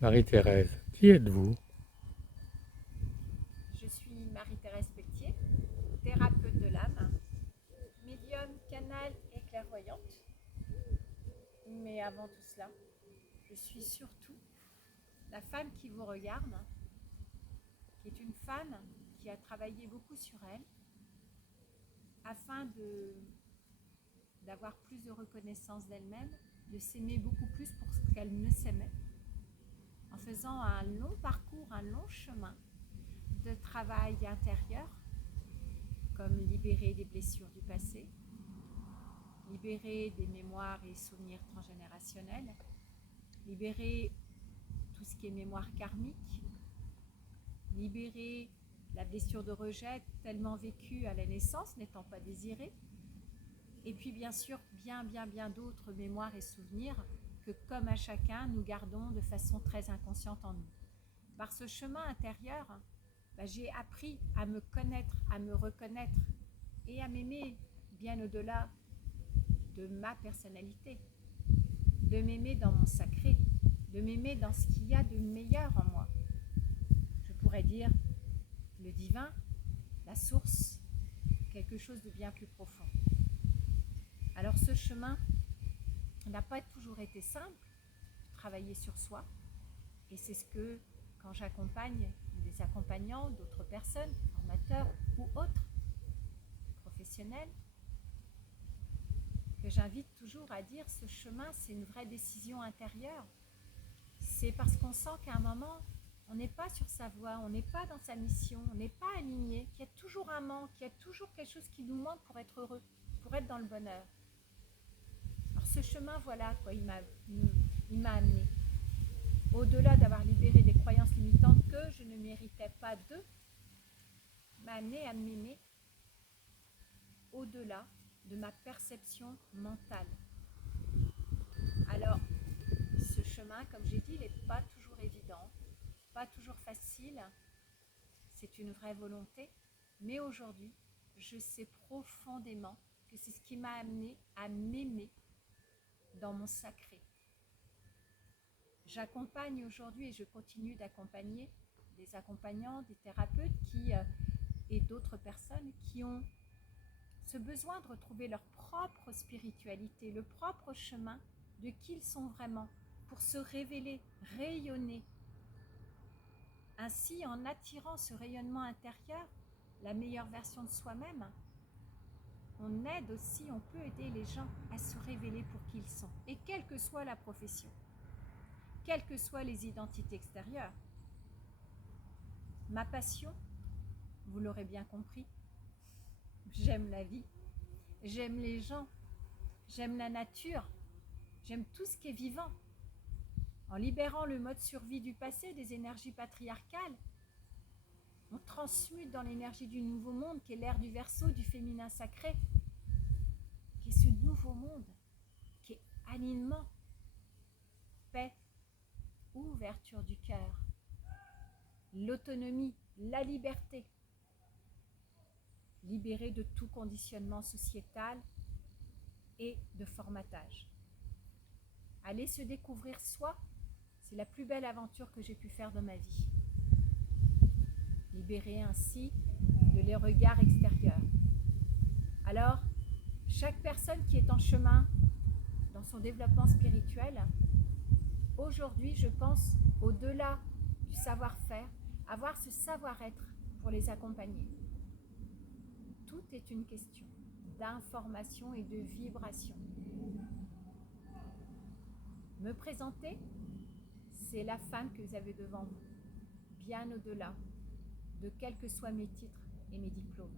Marie-Thérèse, qui êtes-vous? Je suis Marie-Thérèse Pelletier, thérapeute de l'âme, médium, canal et clairvoyante. Mais avant tout cela, je suis surtout la femme qui vous regarde, qui est une femme qui a travaillé beaucoup sur elle afin d'avoir plus de reconnaissance d'elle-même, de s'aimer beaucoup plus pour ce qu'elle ne s'aimait, en faisant un long parcours, un long chemin de travail intérieur, comme libérer des blessures du passé, libérer des mémoires et souvenirs transgénérationnels, libérer tout ce qui est mémoire karmique, libérer la blessure de rejet tellement vécue à la naissance, n'étant pas désirée, et puis bien sûr bien d'autres mémoires et souvenirs que comme à chacun nous gardons de façon très inconsciente en nous. Par ce chemin intérieur, j'ai appris à me connaître, à me reconnaître et à m'aimer bien au-delà de ma personnalité, de m'aimer dans mon sacré, de m'aimer dans ce qu'il y a de meilleur en moi. Je pourrais dire le divin, la source, quelque chose de bien plus profond. Alors ce chemin n'a pas toujours été simple, travailler sur soi, et c'est ce que quand j'accompagne des accompagnants, d'autres personnes, formateurs ou autres professionnels, que j'invite toujours à dire ce chemin, c'est une vraie décision intérieure. C'est parce qu'on sent qu'à un moment, on n'est pas sur sa voie, on n'est pas dans sa mission, on n'est pas aligné, qu'il y a toujours un manque, qu'il y a toujours quelque chose qui nous manque pour être heureux, pour être dans le bonheur. Alors ce chemin, voilà quoi, il m'a amené. Au-delà d'avoir libéré des croyances limitantes que je ne méritais pas d'eux, m'a amené à m'aimer au-delà de ma perception mentale. Alors, ce chemin, comme j'ai dit, il n'est pas toujours évident, pas toujours facile. C'est une vraie volonté. Mais aujourd'hui, je sais profondément que c'est ce qui m'a amené à m'aimer dans mon sacré. J'accompagne aujourd'hui et je continue d'accompagner des accompagnants, des thérapeutes et d'autres personnes qui ont ce besoin de retrouver leur propre spiritualité, le propre chemin de qui ils sont vraiment pour se révéler, rayonner. Ainsi, en attirant ce rayonnement intérieur, la meilleure version de soi-même, on aide aussi, on peut aider les gens à se révéler pour qui ils sont. Et quelle que soit la profession, quelles que soient les identités extérieures. Ma passion, vous l'aurez bien compris, j'aime la vie, j'aime les gens, j'aime la nature, j'aime tout ce qui est vivant. En libérant le mode survie du passé, des énergies patriarcales, on transmute dans l'énergie du nouveau monde qui est l'ère du Verseau, du féminin sacré, qui est ce nouveau monde, qui est alignement, paix, ouverture du cœur, l'autonomie, la liberté, libérée de tout conditionnement sociétal et de formatage. Aller se découvrir soi, c'est la plus belle aventure que j'ai pu faire de ma vie. Libérer ainsi de les regards extérieurs. Alors, chaque personne qui est en chemin dans son développement spirituel, aujourd'hui, je pense, au-delà du savoir-faire, avoir ce savoir-être pour les accompagner. Tout est une question d'information et de vibration. Me présenter, c'est la femme que vous avez devant vous, bien au-delà de quels que soient mes titres et mes diplômes.